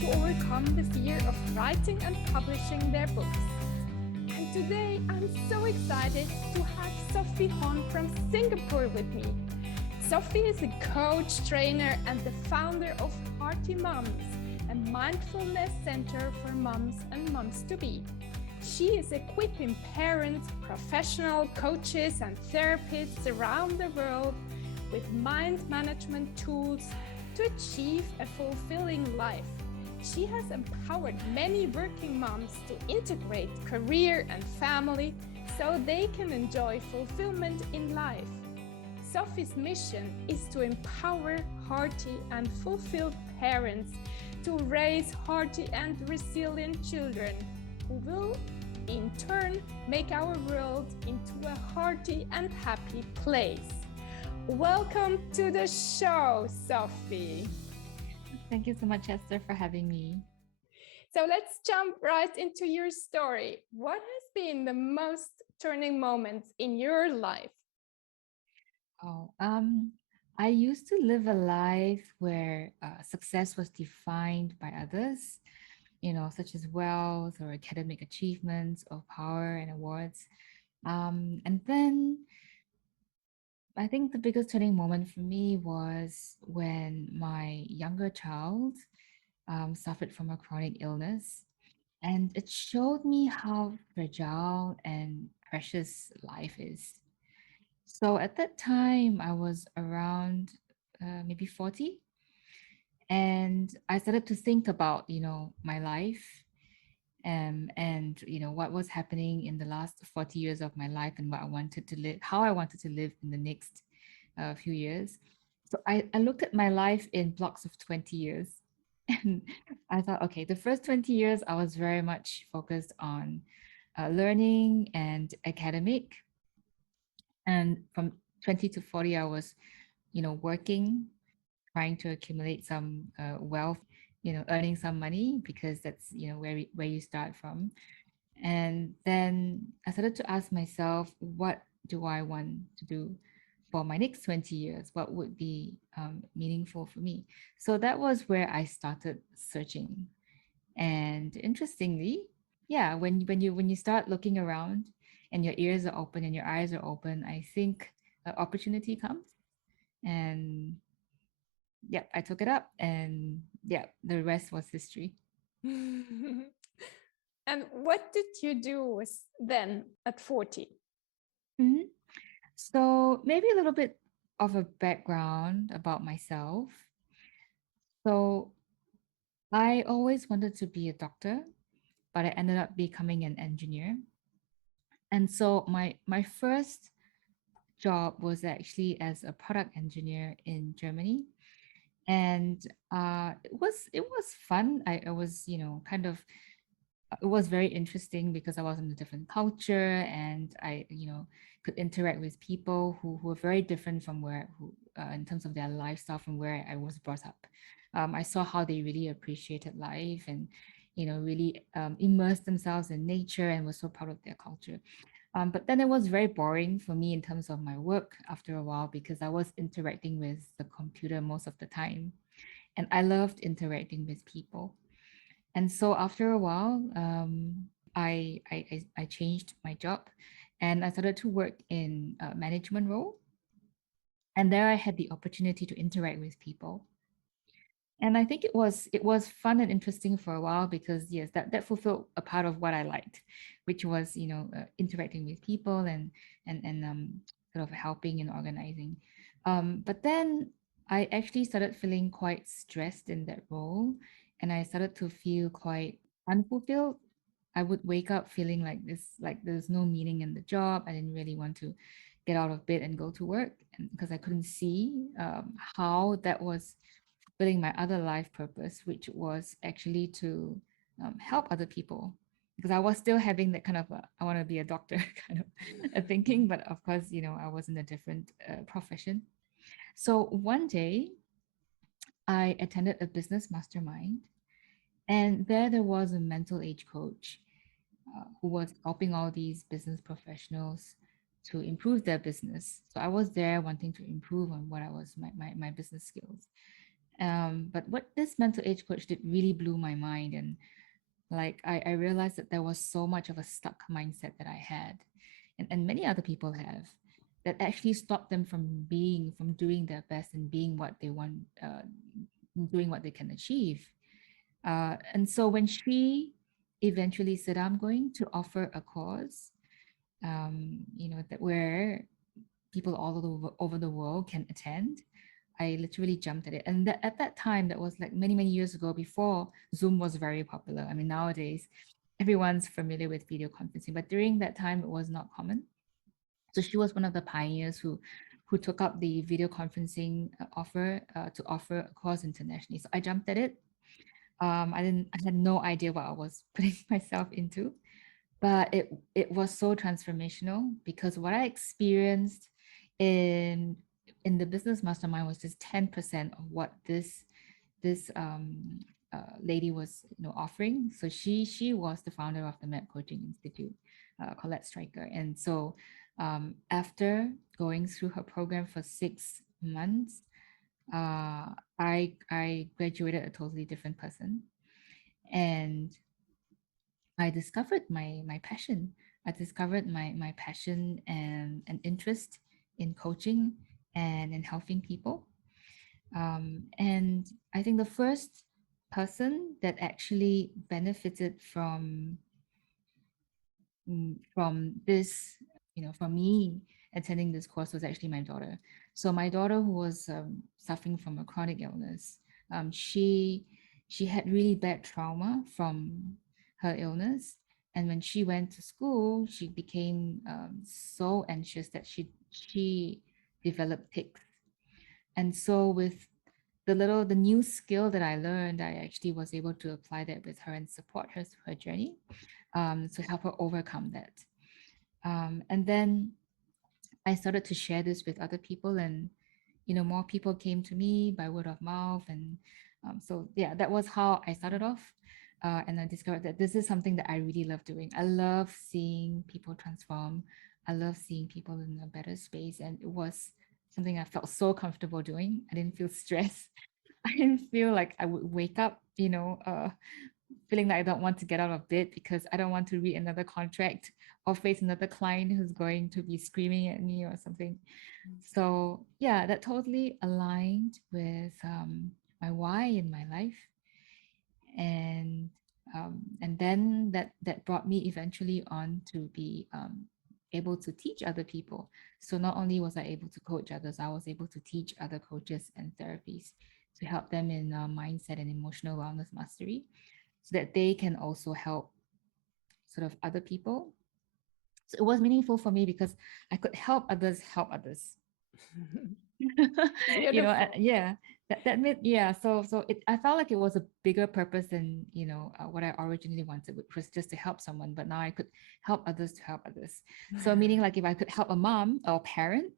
to overcome the fear of writing and publishing their books. And today I'm so excited to have Sofie Hon from Singapore with me. Sofie is a coach, trainer, and the founder of Hearty Mums, a mindfulness center for moms and moms-to-be. She is equipping parents, professional coaches, and therapists around the world with mind management tools to achieve a fulfilling life. She has empowered many working moms to integrate career and family so they can enjoy fulfillment in life. Sofie's mission is to empower hearty and fulfilled parents to raise hearty and resilient children who will in turn make our world into a hearty and happy place. Welcome to the show, Sofie. Thank you so much, Esther, for having me. So let's jump right into your story. What has been the most turning moments in your life? I used to live a life where success was defined by others, such as wealth or academic achievements or power and awards. And then I think the biggest turning moment for me was when my younger child suffered from a chronic illness. And it showed me how fragile and precious life is. So at that time, I was around maybe 40. And I started to think about, my life and what was happening in the last 40 years of my life and what I wanted to live, how I wanted to live in the next few years. So I looked at my life in blocks of 20 years. And I thought, okay, the first 20 years, I was very much focused on learning and academic. And from 20 to 40, I was, working, trying to accumulate some wealth, earning some money because that's, where you start from. And then I started to ask myself, what do I want to do for my next 20 years? What would be meaningful for me? So that was where I started searching. And interestingly, yeah, when you start looking around and your ears are open and your eyes are open, I think opportunity comes. And yeah, I took it up, and yeah, the rest was history. And what did you do then at 40? Mhm. So maybe a little bit of a background about myself. So I always wanted to be a doctor, but I ended up becoming an engineer. And so my first job was actually as a product engineer in Germany. And it was fun. I was, kind of it was very interesting because I was in a different culture and I, could interact with people who were very different from in terms of their lifestyle from where I was brought up. I saw how they really appreciated life and, really immersed themselves in nature and were so proud of their culture. But then it was very boring for me in terms of my work after a while because I was interacting with the computer most of the time. And I loved interacting with people. And so after a while, I changed my job and I started to work in a management role. And there I had the opportunity to interact with people. And I think it was fun and interesting for a while because yes, that fulfilled a part of what I liked, which was interacting with people and sort of helping and organizing. But then I actually started feeling quite stressed in that role, and I started to feel quite unfulfilled. I would wake up feeling like this, like there's no meaning in the job. I didn't really want to get out of bed and go to work, and because I couldn't see how that was fulfilling my other life purpose, which was actually to help other people. Because I was still having that kind of I want to be a doctor kind of a thinking, but of course, I was in a different profession. So one day, I attended a business mastermind, and there was a mental age coach who was helping all these business professionals to improve their business. So I was there wanting to improve on what I was my business skills. But what this mental age coach did really blew my mind. And like I realized that there was so much of a stuck mindset that I had, and many other people have, that actually stopped them from doing their best and being what they want, doing what they can achieve. And so when she eventually said, I'm going to offer a course, that where people all over the world can attend, I literally jumped at it. And at that time, that was like many, many years ago, before Zoom was very popular. I mean, nowadays, everyone's familiar with video conferencing, but during that time, it was not common. So she was one of the pioneers who took up the video conferencing offer to offer a course internationally. So I jumped at it. I had no idea what I was putting myself into, but it was so transformational, because what I experienced in the business mastermind was just 10% of what this lady was offering. So she was the founder of the Map Coaching Institute, Colette Stryker. And so after going through her program for 6 months, I graduated a totally different person, and I discovered my passion. I discovered my passion and an interest in coaching and in helping people. And I think the first person that actually benefited from this, from me attending this course, was actually my daughter. So my daughter, who was suffering from a chronic illness, she had really bad trauma from her illness, and when she went to school, she became so anxious that she developed tics. And so with the new skill that I learned, I actually was able to apply that with her and support her through her journey, to help her overcome that. And then I started to share this with other people, and more people came to me by word of mouth. And so yeah, that was how I started off. And I discovered that this is something that I really love doing. I love seeing people transform. I love seeing people in a better space, and it was something I felt so comfortable doing. I didn't feel stressed. I didn't feel like I would wake up, feeling like I don't want to get out of bed because I don't want to read another contract or face another client who's going to be screaming at me or something. So yeah, that totally aligned with my why in my life, and and then that brought me eventually on to be able to teach other people. So not only was I able to coach others, I was able to teach other coaches and therapies to help them in mindset and emotional wellness mastery, so that they can also help sort of other people. So it was meaningful for me because I could help others. Beautiful. Yeah, that made, yeah. So I felt like it was a bigger purpose than what I originally wanted, which was just to help someone. But now I could help others to help others. So meaning, like, if I could help a mom or parent,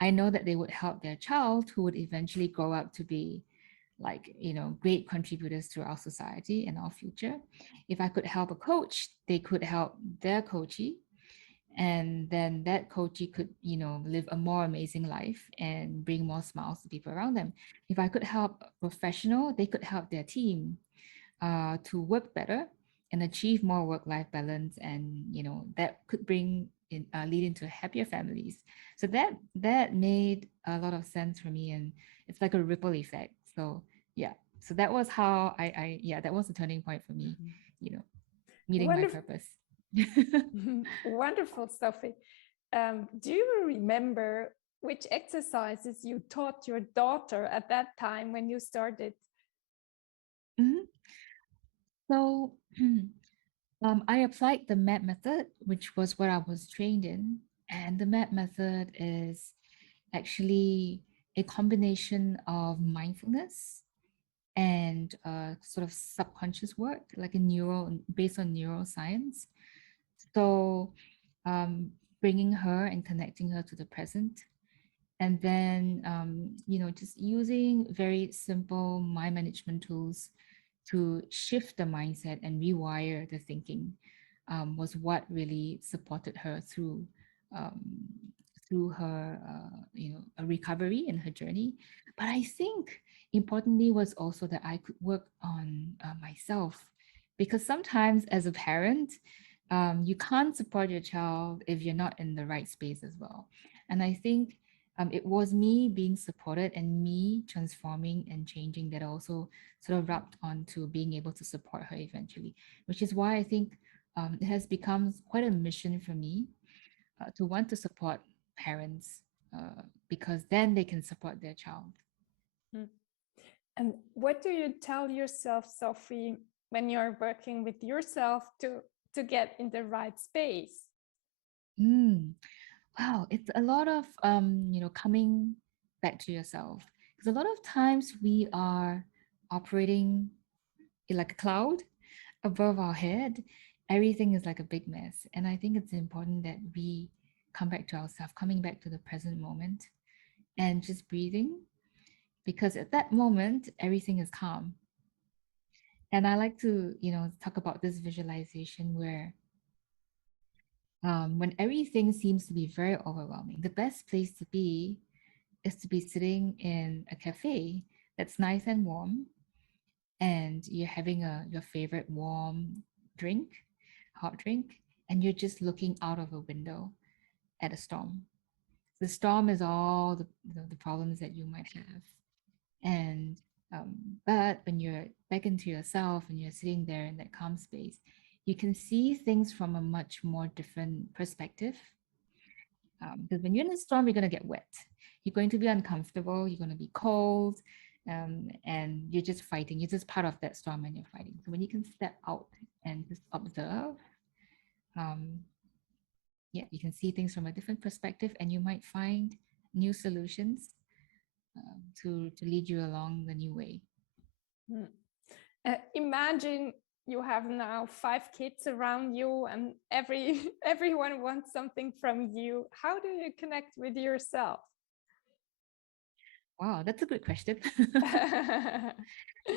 I know that they would help their child, who would eventually grow up to be like great contributors to our society and our future. If I could help a coach, they could help their coachee, and then that coachee could live a more amazing life and bring more smiles to people around them. If I could help a professional, they could help their team to work better and achieve more work-life balance, and that could lead into happier families. So that made a lot of sense for me, and it's like a ripple effect. So yeah, so that was how I yeah, that was a turning point for me, meeting my Wonderful, purpose. wonderful, Sophie. Do you remember which exercises you taught your daughter at that time when you started? Mhm. So I applied the MAP method, which was what I was trained in. And the MAP method is actually a combination of mindfulness and sort of subconscious work, like based on neuroscience. So bringing her and connecting her to the present, and then just using very simple mind management tools to shift the mindset and rewire the thinking, was what really supported her um, through her a recovery in her journey. But I think importantly was also that I could work on myself, because sometimes as a parent, you can't support your child if you're not in the right space as well. And I think it was me being supported and me transforming and changing that also sort of rubbed onto being able to support her eventually, which is why I think it has become quite a mission for me to want to support parents, because then they can support their child. Mm. And what do you tell yourself, Sophie, when you're working with yourself to get in the right space? Mm. Wow, it's a lot of coming back to yourself. Because a lot of times we are operating in like a cloud above our head. Everything is like a big mess. And I think it's important that we come back to ourselves, coming back to the present moment and just breathing. Because at that moment, everything is calm. And I like to, talk about this visualization where when everything seems to be very overwhelming, the best place to be is to be sitting in a cafe that's nice and warm, and you're having your favorite warm drink, hot drink, and you're just looking out of a window at a storm. The storm is all the problems that you might have. And but when you're back into yourself and you're sitting there in that calm space, you can see things from a much more different perspective. Because when you're in a storm, you're going to get wet. You're going to be uncomfortable. You're going to be cold. And you're just fighting. You're just part of that storm and you're fighting. So when you can step out and just observe, um, yeah, you can see things from a different perspective, and you might find new solutions to lead you along the new way. Mm. Imagine you have now 5 kids around you and everyone wants something from you. How do you connect with yourself? Wow, that's a good question.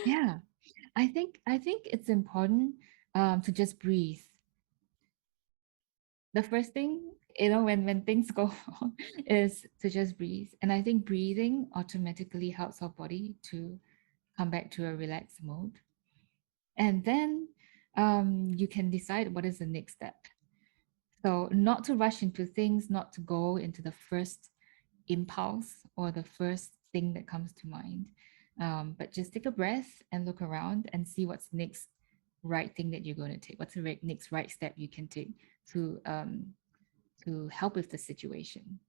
Yeah, I think it's important to just breathe. The first thing, when things go wrong, is to just breathe. And I think breathing automatically helps our body to come back to a relaxed mode. And then you can decide what is the next step. So not to rush into things, not to go into the first impulse or the first thing that comes to mind, but just take a breath and look around and see what's the next right thing that you're going to take. What's the next right step you can take to help with the situation.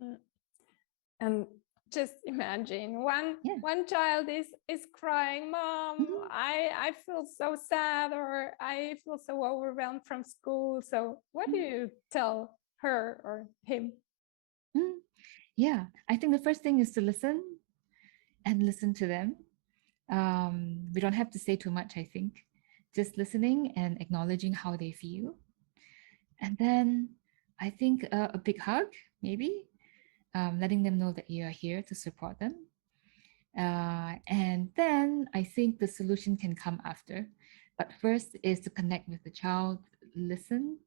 Mm. And just imagine Yeah. one child is crying, Mom, Mhm. I feel so sad, or I feel so overwhelmed from school. So what do Mhm. you tell her or him? Mhm. Yeah, I think the first thing is to listen and listen to them. We don't have to say too much, I think. Just listening and acknowledging how they feel. And then I think a big hug, maybe, letting them know that you are here to support them. And then I think the solution can come after. But first is to connect with the child, listen,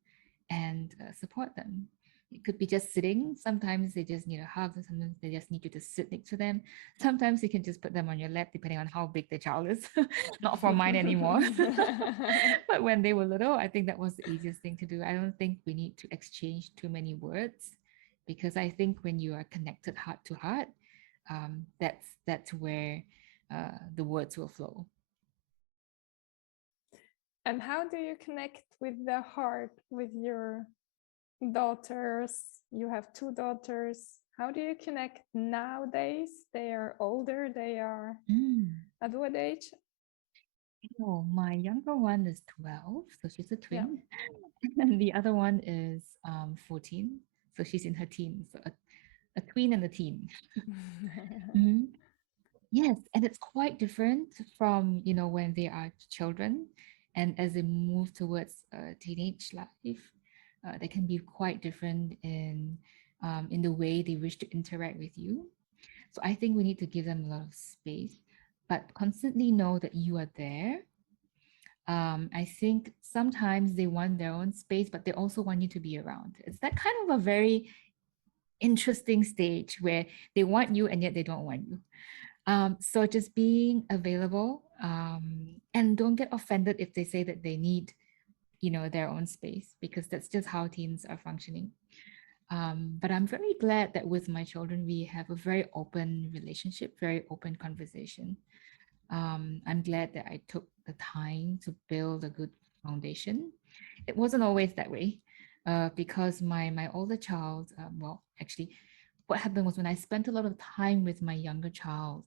and support them. It could be just sitting. Sometimes they just need a hug, and sometimes they just need you to sit next to them. Sometimes you can just put them on your lap, depending on how big the child is. Not for mine anymore. But when they were little, I think that was the easiest thing to do. I don't think we need to exchange too many words, because I think when you are connected heart to heart, that's where the words will flow. And how do you connect with the heart with your daughters? You have 2 daughters. How do you connect nowadays? They are older, they are at what age? Oh, my younger one is 12, so she's a Yeah. twin. And the other one is 14, so she's in her teens, so a tween and a teen. Mhm. Yes, and it's quite different from, when they are children, and as they move towards teenage life, they can be quite different in the way they wish to interact with you. So I think we need to give them a lot of space, but constantly know that you are there. I think sometimes they want their own space, but they also want you to be around. It's that kind of a very interesting stage where they want you and yet they don't want you. So just being available, and don't get offended if they say that they need, their own space, because that's just how teens are functioning. But I'm very glad that with my children, we have a very open relationship, very open conversation. I'm glad that I took the time to build a good foundation. It wasn't always that way, because my older child, well, actually, what happened was when I spent a lot of time with my younger child,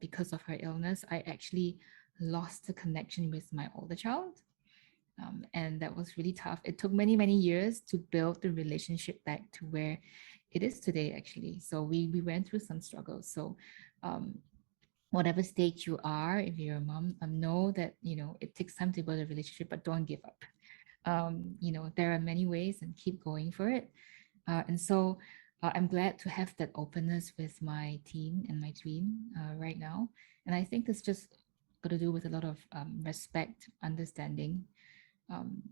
because of her illness, I actually lost the connection with my older child. And that was really tough. It took many, many years to build the relationship back to where it is today, actually. So we went through some struggles. So, um, whatever stage you are, if you're a mom, know that, it takes time to build a relationship, but don't give up. There are many ways, and keep going for it. And so I'm glad to have that openness with my teen and my tween right now. And I think it's just got to do with a lot of respect, understanding, um,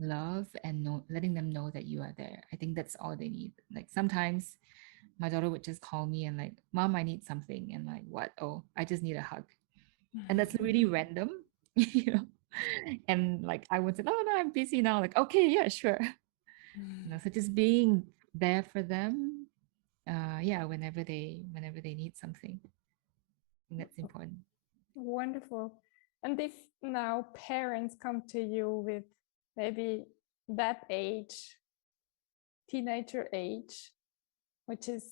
love, and letting them know that you are there. I think that's all they need. Like sometimes my daughter would just call me and like, Mom, I need something. And like, what? Oh, I just need a hug. And that's really random, you know. And like I would say, oh no, I'm busy now. Like, okay, yeah, sure. So just being there for them, yeah, whenever they need something. I think that's important. Wonderful. And if now parents come to you with maybe that age, teenager age, which is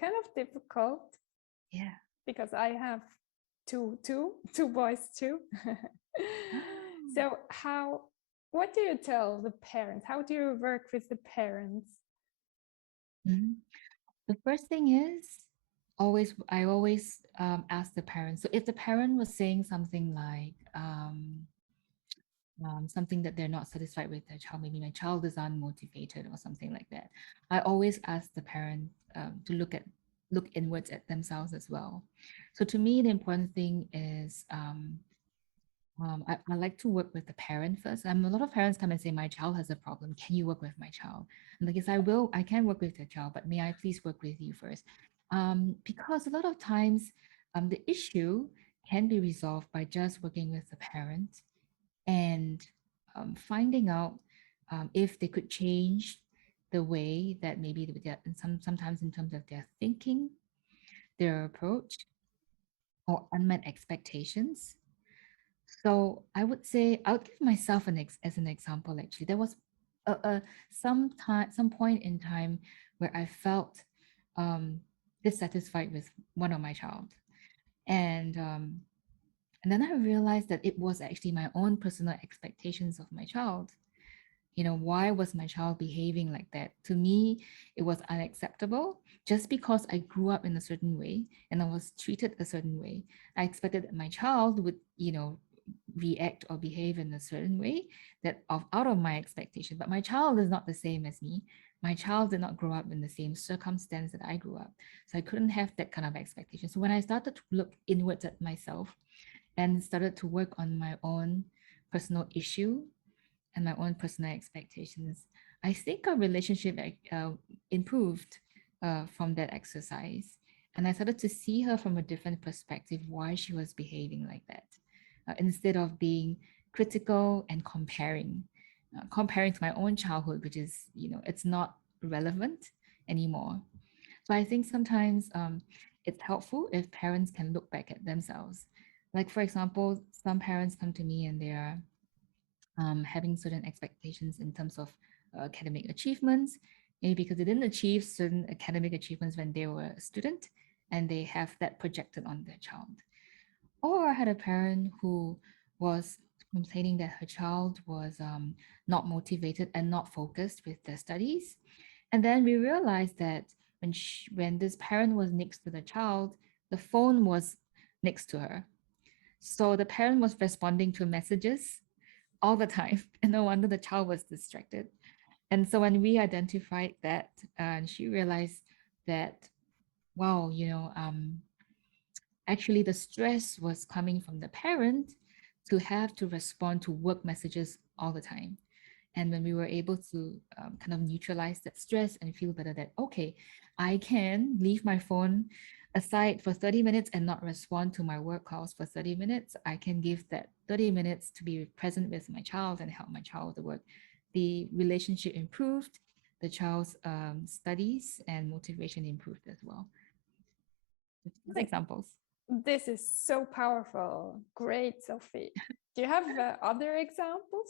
kind of difficult Yeah. because I have two boys too. So what do you tell the parents? How do you work with the parents? Mhm. The first thing is I always ask the parents. So if the parent was saying something like something that they're not satisfied with their child, maybe my child is unmotivated or something like that, I always ask the parent to look inwards at themselves as well. So to me, the important thing is I like to work with the parent first. A lot of parents come and say, my child has a problem. Can you work with my child? I'm like, yes, I will. I can work with your child, but may I please work with you first? Because a lot of times the issue can be resolved by just working with the parent and finding out if they could change the way that maybe and sometimes in terms of their thinking, their approach, or unmet expectations. So I would say I would give myself as an example. Actually, there was some point in time where I felt um, dissatisfied with one of my child, and um, and then I realized that it was actually my own personal expectations of my child. Why was my child behaving like that? To me, it was unacceptable. Just because I grew up in a certain way and I was treated a certain way, I expected that my child would, react or behave in a certain way that out of my expectation. But my child is not the same as me. My child did not grow up in the same circumstance that I grew up. So I couldn't have that kind of expectation. So when I started to look inwards at myself and started to work on my own personal issue and my own personal expectations, I think our relationship improved from that exercise. And I started to see her from a different perspective, why she was behaving like that, instead of being critical and comparing to my own childhood, which is, it's not relevant anymore. So I think sometimes it's helpful if parents can look back at themselves. Like, for example, some parents come to me and they are having certain expectations in terms of academic achievements, maybe because they didn't achieve certain academic achievements when they were a student, and they have that projected on their child. Or I had a parent who was complaining that her child was not motivated and not focused with their studies. And then we realized that when this parent was next to the child, the phone was next to her. So the parent was responding to messages all the time. And no wonder the child was distracted. And so when we identified that, and she realized that, wow, actually the stress was coming from the parent to have to respond to work messages all the time. And when we were able to kind of neutralize that stress and feel better that, okay, I can leave my phone aside for 30 minutes and not respond to my work calls for 30 minutes, I can give that 30 minutes to be present with my child and help my child with the work. The relationship improved, the child's studies and motivation improved as well. Just examples. This is so powerful. Great, Sofie. Do you have other examples?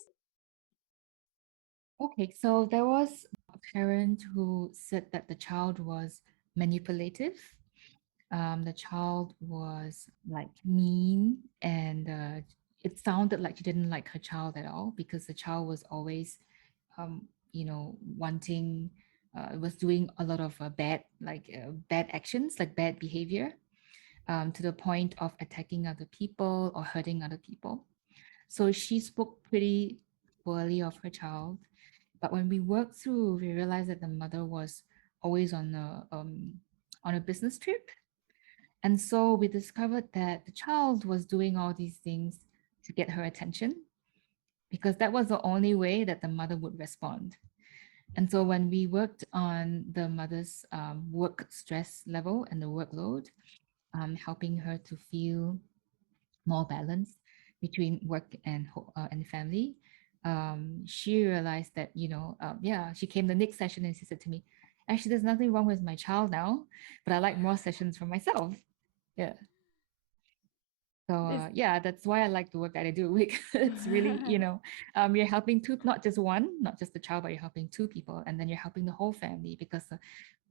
Okay, so there was a parent who said that the child was manipulative. The child was like mean, and it sounded like she didn't like her child at all because the child was always, wanting, was doing a lot of bad actions, like bad behavior, to the point of attacking other people or hurting other people. So she spoke pretty poorly of her child. But when we worked through, we realized that the mother was always on a business trip, and so we discovered that the child was doing all these things to get her attention because that was the only way that the mother would respond. And so when we worked on the mother's work stress level and the workload, helping her to feel more balance between work and family, she realized that, she came the next session and she said to me, actually, there's nothing wrong with my child now, but I like more sessions for myself. Yeah. So yeah, that's why I like the work that I do. It's really, you're helping two, not just one, not just the child, but you're helping two people, and then you're helping the whole family because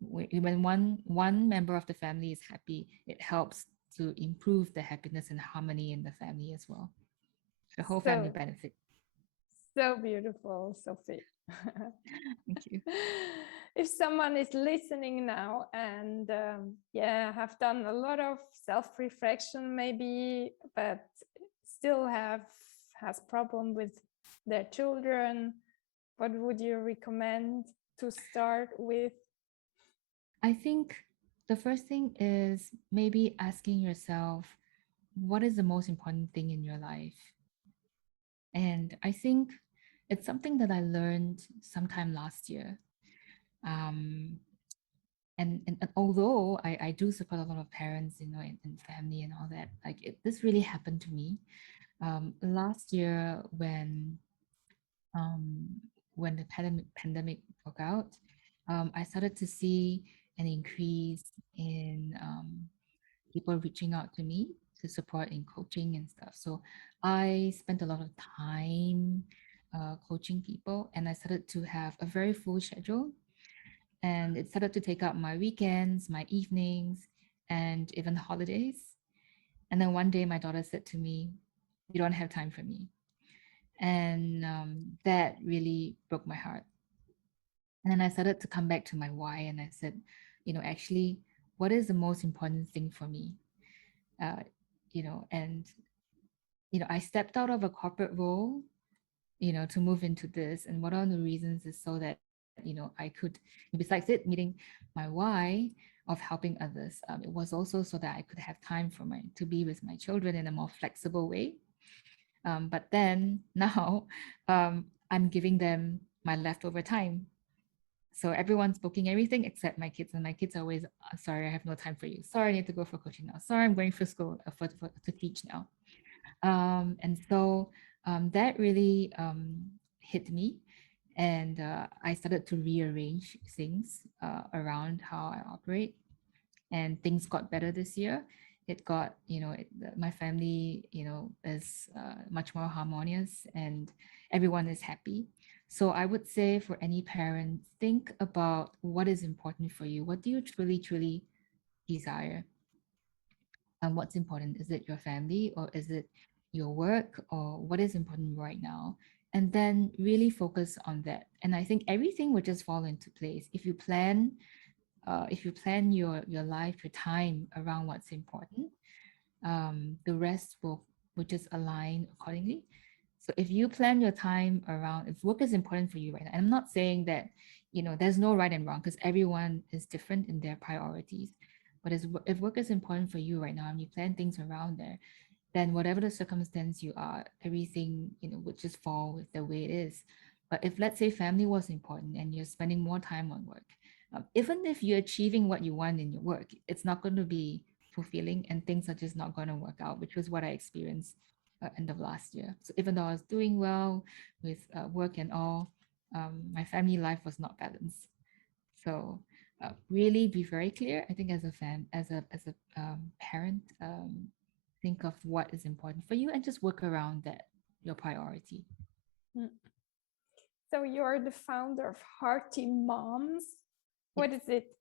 when one member of the family is happy, it helps to improve the happiness and harmony in the family as well. The whole family benefit. So beautiful, Sofie. Thank you. If someone is listening now and have done a lot of self-reflection maybe, but still has problem with their children, what would you recommend to start with? I think the first thing is maybe asking yourself, what is the most important thing in your life? And I think it's something that I learned sometime last year. And although I do support a lot of parents, in family and all that, this really happened to me last year um, when the pandemic broke out. I started to see an increase in people reaching out to me to support in coaching and stuff. So I spent a lot of time coaching people, and I started to have a very full schedule. And it started to take up my weekends, my evenings, and even holidays. And then one day my daughter said to me, "You don't have time for me." And that really broke my heart. And then I started to come back to my why, and I said, actually, what is the most important thing for me? Uh, and I stepped out of a corporate role, to move into this. And one of the reasons is so that, I could, besides it, meeting my why of helping others, it was also so that I could have time to be with my children in a more flexible way. But then now I'm giving them my leftover time. So everyone's booking everything except my kids, and my kids are always, sorry, I have no time for you. Sorry, I need to go for coaching now. Sorry, I'm going for school to teach now. And so that really hit me. And I started to rearrange things around how I operate. And things got better this year. It got, my family, is much more harmonious, and everyone is happy. So I would say for any parent, think about what is important for you. What do you truly, truly desire? And what's important? Is it your family, or is it your work, or what is important right now? And then really focus on that. And I think everything will just fall into place if you plan your life, your time around what's important. The rest will just align accordingly. So if you plan your time around, if work is important for you right now, and I'm not saying that there's no right and wrong, because everyone is different in their priorities. But if work is important for you right now and you plan things around there, then whatever the circumstance you are, everything would just fall with the way it is. But if, let's say, family was important and you're spending more time on work, Even if you're achieving what you want in your work, it's not going to be fulfilling and things are just not going to work out, which was what I experienced end of last year. So even though I was doing well with work and all, my family life was not balanced. So really be very clear. I think as a parent, think of what is important for you and just work around that your priority. Mm. So you're the founder of Hearty Mums. What Yes. is it?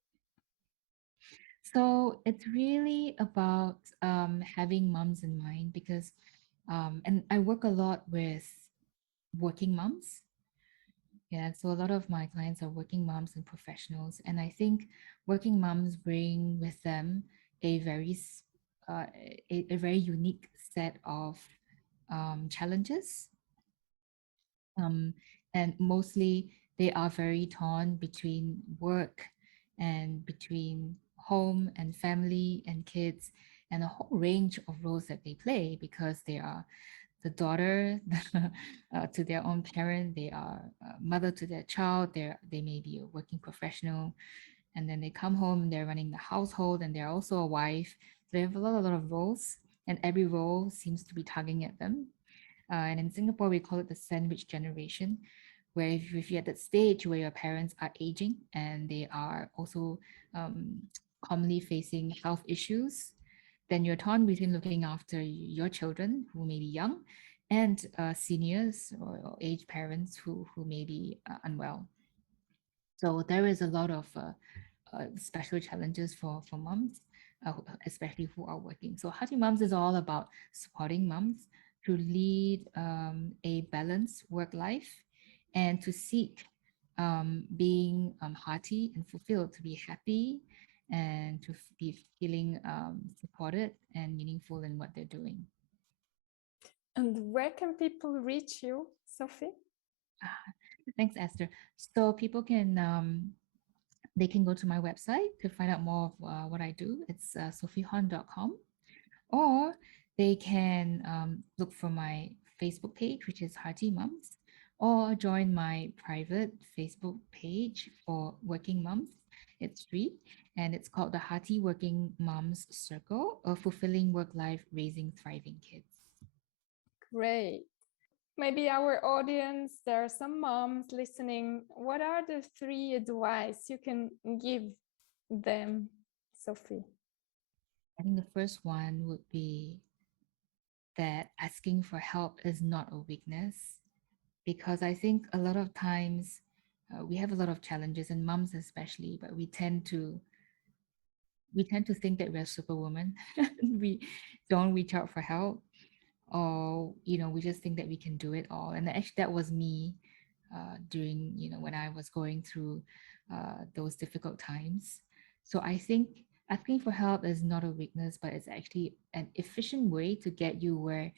So it's really about having moms in mind because, and I work a lot with working moms. Yeah, so a lot of my clients are working moms and professionals, and I think working moms bring with them a a very unique set of challenges, um, and mostly they are very torn between work and between home and family and kids and a whole range of roles that they play because they are the daughter to their own parent, they are mother to their child, they may be a working professional, and then they come home and they're running the household and they're also a wife. So they have a lot of roles, and every role seems to be tugging at them. And in Singapore, we call it the sandwich generation, where if you're at that stage where your parents are aging and they are also um, commonly facing health issues, then you're torn between looking after your children who may be young and seniors or aged parents who may be unwell. So there is a lot of special challenges for moms, especially who are working. So Hearty Mums is all about supporting moms to lead a balanced work life and to seek being hearty and fulfilled, to be happy and to be feeling supported and meaningful in what they're doing. And where can people reach you, Sofie? Ah, thanks, Esther. So people can they can go to my website to find out more of what I do. It's sofiehon.com, or they can look for my Facebook page, which is Hearty Mums, or join my private Facebook page for working moms. It's free, and it's called the Hearty Working Moms Circle, of fulfilling work life, raising thriving kids. Great. Maybe our audience, there are some moms listening. What are the 3 advice you can give them, Sofie? I think the first one would be that asking for help is not a weakness, because I think a lot of times we have a lot of challenges, and moms especially, but we tend to think that we're superwoman. We don't reach out for help, or we just think that we can do it all. And actually, that was me during when I was going through those difficult times. So I think asking for help is not a weakness, but it's actually an efficient way to get you where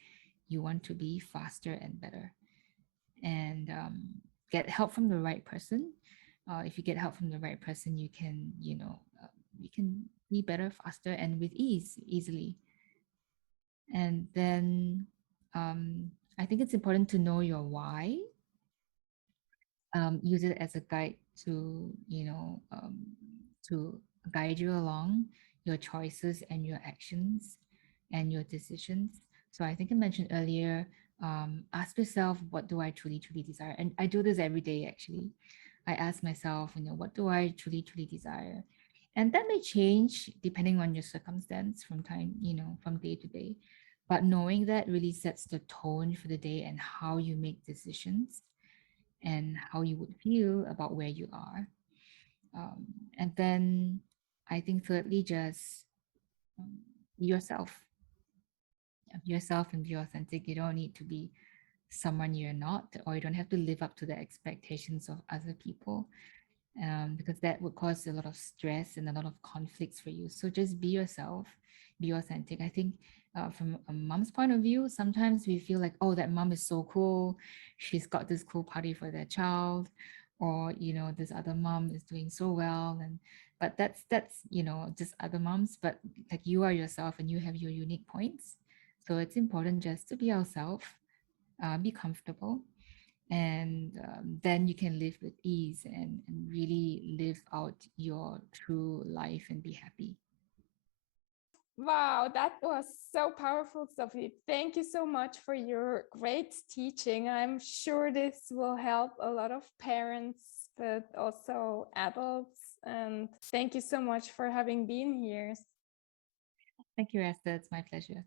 you want to be faster and better. And get help from the right person. If you get help from the right person, you can be better, faster, and with easily. And then I think it's important to know your why. Use it as a guide to to guide you along your choices and your actions and your decisions. So I think I mentioned earlier, ask yourself, what do I truly desire? And I do this every day actually. I ask myself, what do I truly desire? And that may change depending on your circumstance from day to day. But knowing that really sets the tone for the day and how you make decisions and how you would feel about where you are. Um, and then I think thirdly, just um, be yourself. Be yourself and be authentic. You don't need to be someone you're not, or you don't have to live up to the expectations of other people, because that would cause a lot of stress and a lot of conflicts for you. So just be yourself, be authentic. I think from a mom's point of view, sometimes we feel like, oh, that mom is so cool. She's got this cool party for their child, or this other mom is doing so well, and but that's just other moms. But like, you are yourself and you have your unique points. So it's important just to be ourselves, be comfortable, And then you can live with ease and really live out your true life and be happy. Wow, that was so powerful, Sofie. Thank you so much for your great teaching. I'm sure this will help a lot of parents, but also adults. And thank you so much for having been here. Thank you, Esther. It's my pleasure.